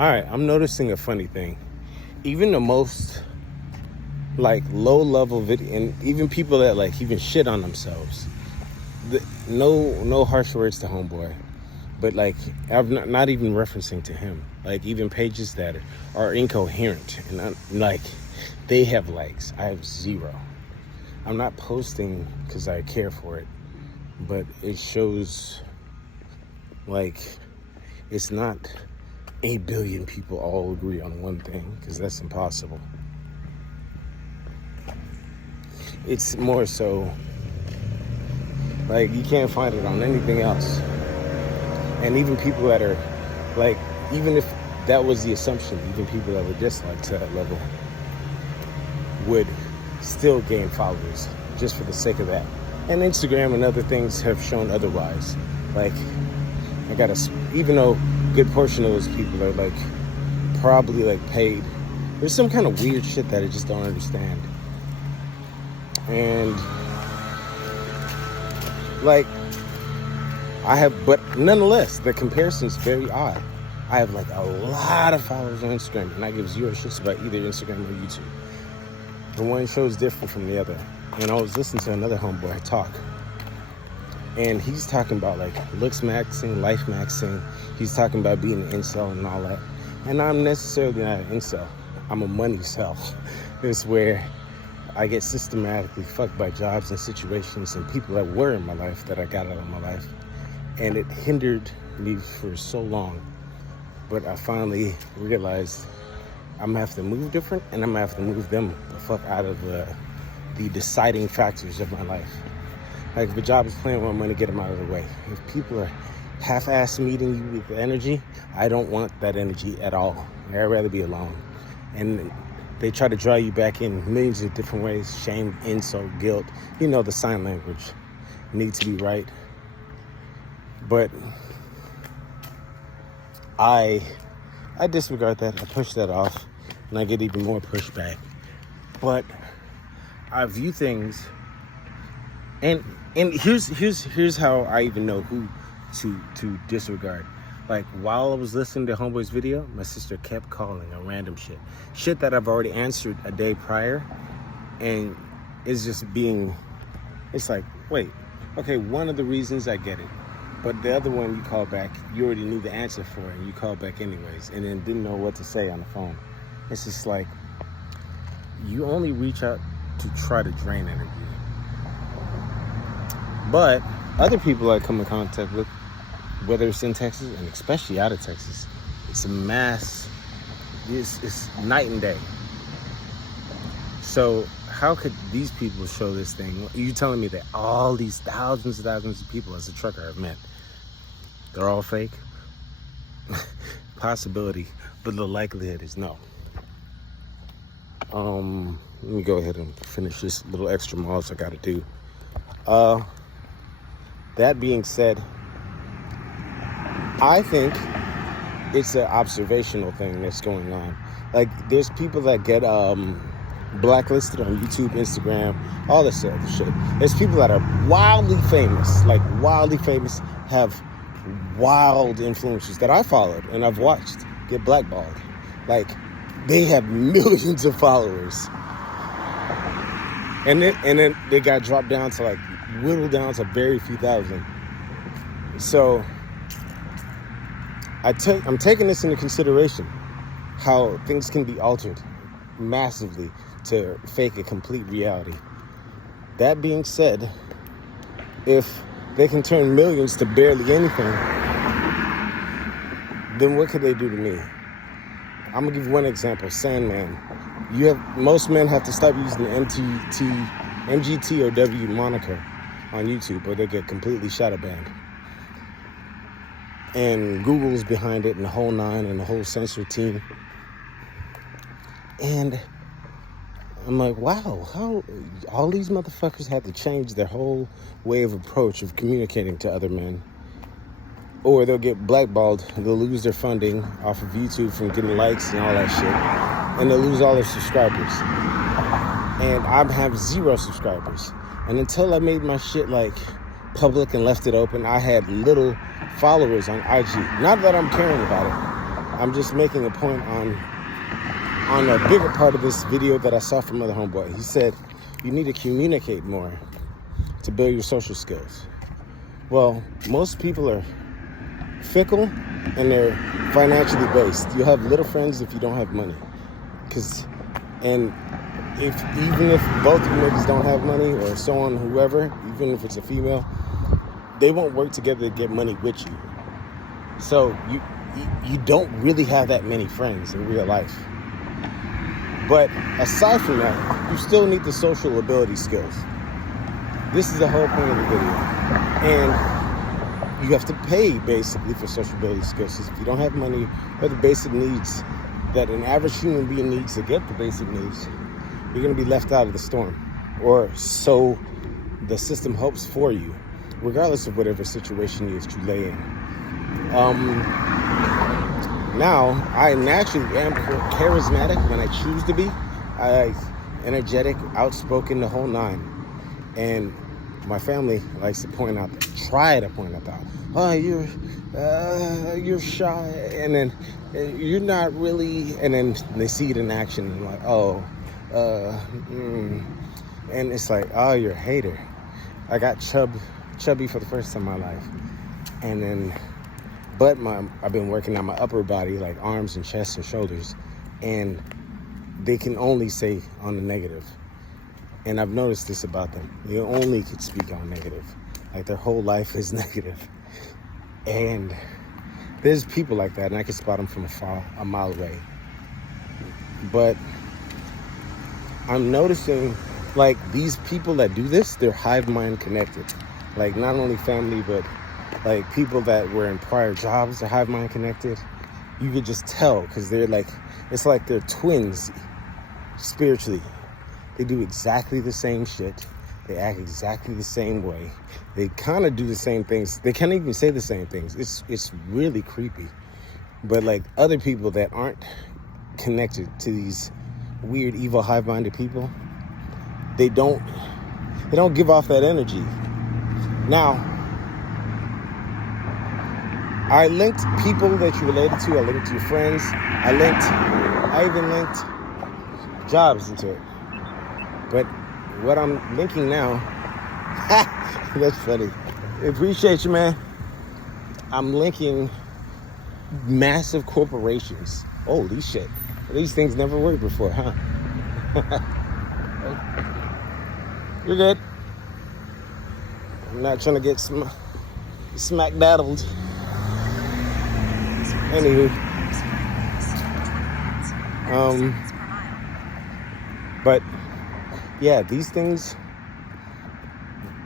All right, I'm noticing a funny thing. Even the most like low level video, and even people that like even shit on themselves. No harsh words to homeboy, but like I'm not even referencing to him. Like even pages that are incoherent and like they have likes. I have zero. I'm not posting because I care for it, but it shows like it's not 8 billion people all agree on one thing, because that's impossible. It's more so like you can't find it on anything else. And even people that are like, even if that was the assumption, even people that were disliked to that level would still gain followers just for the sake of that. And Instagram and other things have shown otherwise. Like even though a good portion of those people are like probably like paid, there's some kind of weird shit that I just don't understand. And like but nonetheless, the comparison is very odd. I have like a lot of followers on Instagram, and I give zero shits about either Instagram or YouTube. The one show's different from the other. And I was listening to another homeboy talk, and he's talking about like looks maxing, life maxing. He's talking about being an incel and all that. And I'm necessarily not an incel. I'm a money cell. It's where I get systematically fucked by jobs and situations and people that were in my life that I got out of my life. And it hindered me for so long. But I finally realized I'm gonna have to move different, and I'm gonna have to move them the fuck out of the deciding factors of my life. Like if a job is playing with money, get them out of the way. If people are half-ass meeting you with energy, I don't want that energy at all. I'd rather be alone. And they try to draw you back in millions of different ways. Shame, insult, guilt. You know, the sign language needs to be right. But I disregard that. I push that off, and I get even more pushback. But I view things, and here's how I even know who to disregard. Like while I was listening to Homeboy's video, my sister kept calling a random shit that I've already answered a day prior, and it's just being, it's like, wait, okay, one of the reasons I get it, but the other one you call back, you already knew the answer for it, and you called back anyways, and then didn't know what to say on the phone. It's just like, you only reach out to try to drain energy. But other people I come in contact with, whether it's in Texas and especially out of Texas, it's it's night and day. So how could these people show this thing? You telling me that all these thousands of people as a trucker I've met, they're all fake? Possibility, but the likelihood is no. Let me go ahead and finish this little extra miles I gotta do. That being said, I think it's an observational thing that's going on. Like, there's people that get blacklisted on YouTube, Instagram, all this other shit. There's people that are wildly famous, have wild influences that I followed and I've watched get blackballed. Like, they have millions of followers. And then they got dropped down to, like, whittled down to very few thousand. So I'm taking this into consideration, how things can be altered massively to fake a complete reality. That being said, if they can turn millions to barely anything, then what could they do to me? I'm gonna give you one example. Sandman. Most men have to stop using the MGT or W moniker on YouTube, or they get completely shadow banned. And Google's behind it, and the whole nine, and the whole censor team. And I'm like, wow, how all these motherfuckers had to change their whole way of approach of communicating to other men. Or they'll get blackballed, they'll lose their funding off of YouTube from getting likes and all that shit. And they'll lose all their subscribers. And I have 0 subscribers. And until I made my shit like public and left it open, I had little followers on IG. Not that I'm caring about it. I'm just making a point on a bigger part of this video that I saw from other homeboy. He said, you need to communicate more to build your social skills. Well, most people are fickle and they're financially based. You have little friends if you don't have money. Even if both of you niggas don't have money, or so on, whoever, even if it's a female, they won't work together to get money with you. So you don't really have that many friends in real life. But aside from that, you still need the social ability skills. This is the whole point of the video. And you have to pay, basically, for social ability skills. Because if you don't have money or the basic needs that an average human being needs to get the basic needs, you're going to be left out of the storm. Or so the system hopes for you, regardless of whatever situation you lay in. Now, I naturally am charismatic when I choose to be. I energetic, outspoken, the whole nine. And my family likes to try to point out that, oh, you're shy, and then you're not really, and then they see it in action, and like, and it's like, oh, you're a hater. I got chubby for the first time in my life, and then, but I've been working on my upper body, like arms and chest and shoulders, and they can only say on the negative. And I've noticed this about them. They only could speak on negative. Like their whole life is negative. And there's people like that, and I can spot them from a mile away. But I'm noticing, like, these people that do this, they're hive mind connected. Like, not only family, but like people that were in prior jobs are hive mind connected. You could just tell, because they're like, it's like they're twins spiritually. They do exactly the same shit. They act exactly the same way. They kind of do the same things. They can't even say the same things. It's really creepy. But like other people that aren't connected to these weird, evil, hive-minded people, they don't give off that energy. Now, I linked people that you related to. I linked your friends. I even linked jobs into it. But what I'm linking now, that's funny. Appreciate you, man. I'm linking massive corporations. Holy shit. These things never worked before, huh? You're good. I'm not trying to get smack-daddled. Anywho. But yeah, these things,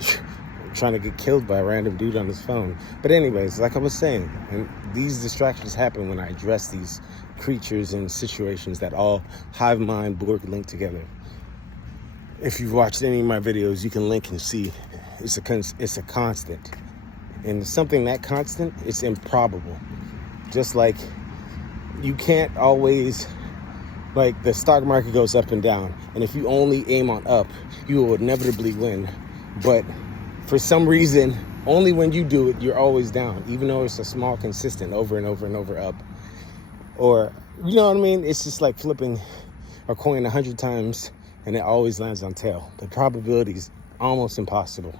I'm trying to get killed by a random dude on his phone. But anyways, like I was saying, and these distractions happen when I address these creatures and situations that all hive mind work linked together. If you've watched any of my videos, you can link and see it's a constant. And something that constant, it's improbable. Just like you can't always, like the stock market goes up and down, and if you only aim on up, you will inevitably win. But for some reason, only when you do it, you're always down, even though it's a small, consistent, over and over and over up. Or, you know what I mean? It's just like flipping a coin 100 times, and it always lands on tail. The probability is almost impossible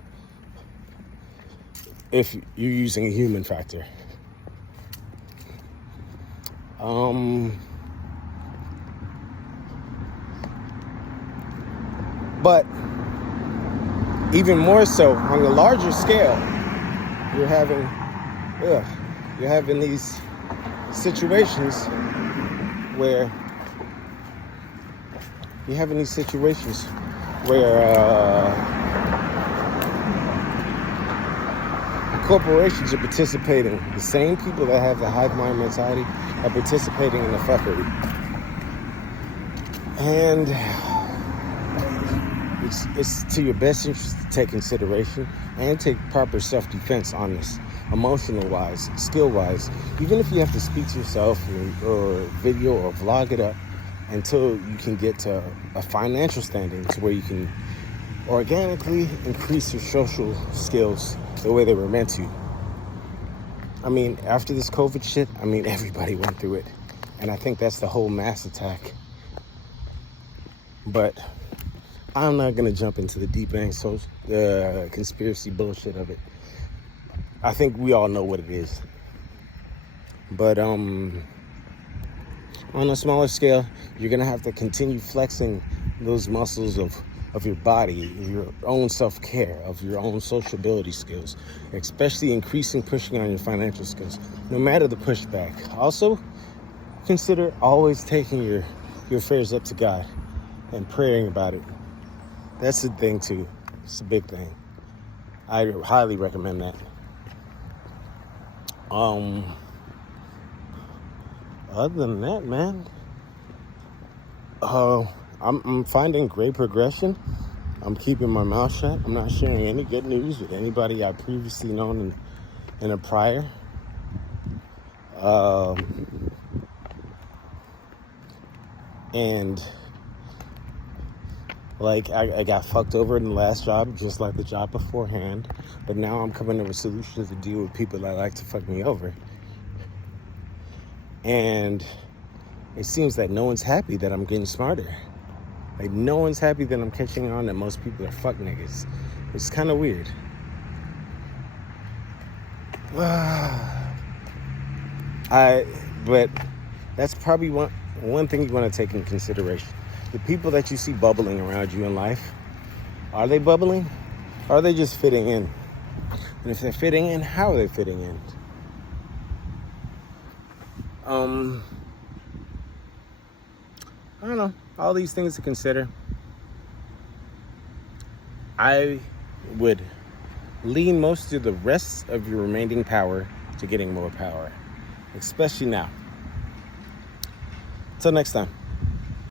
if you're using a human factor. But even more so, on a larger scale, you're having these situations where corporations are participating. The same people that have the hive mind mentality are participating in the fuckery. And it's to your best interest to take consideration and take proper self-defense on this, emotional-wise, skill-wise. Even if you have to speak to yourself or video or vlog it up until you can get to a financial standing to where you can organically increase your social skills the way they were meant to. I mean, after this COVID shit, everybody went through it. And I think that's the whole mass attack. But I'm not going to jump into the deep end, so the conspiracy bullshit of it. I think we all know what it is. But on a smaller scale, you're going to have to continue flexing those muscles of your body, your own self-care, of your own sociability skills, especially pushing on your financial skills, no matter the pushback. Also, consider always taking your affairs up to God and praying about it. That's the thing too. It's a big thing. I highly recommend that. Other than that, man, I'm finding great progression. I'm keeping my mouth shut. I'm not sharing any good news with anybody I previously known in a prior. And like I got fucked over in the last job, just like the job beforehand. But now I'm coming up with solutions to deal with people that like to fuck me over. And it seems that no one's happy that I'm getting smarter. Like, no one's happy that I'm catching on that most people are fuck niggas. It's kind of weird. But that's probably one thing you want to take in consideration. The people that you see bubbling around you in life, are they bubbling? Or are they just fitting in? And if they're fitting in, how are they fitting in? I don't know. All these things to consider. I would lean most of the rest of your remaining power to getting more power, especially now. Until next time.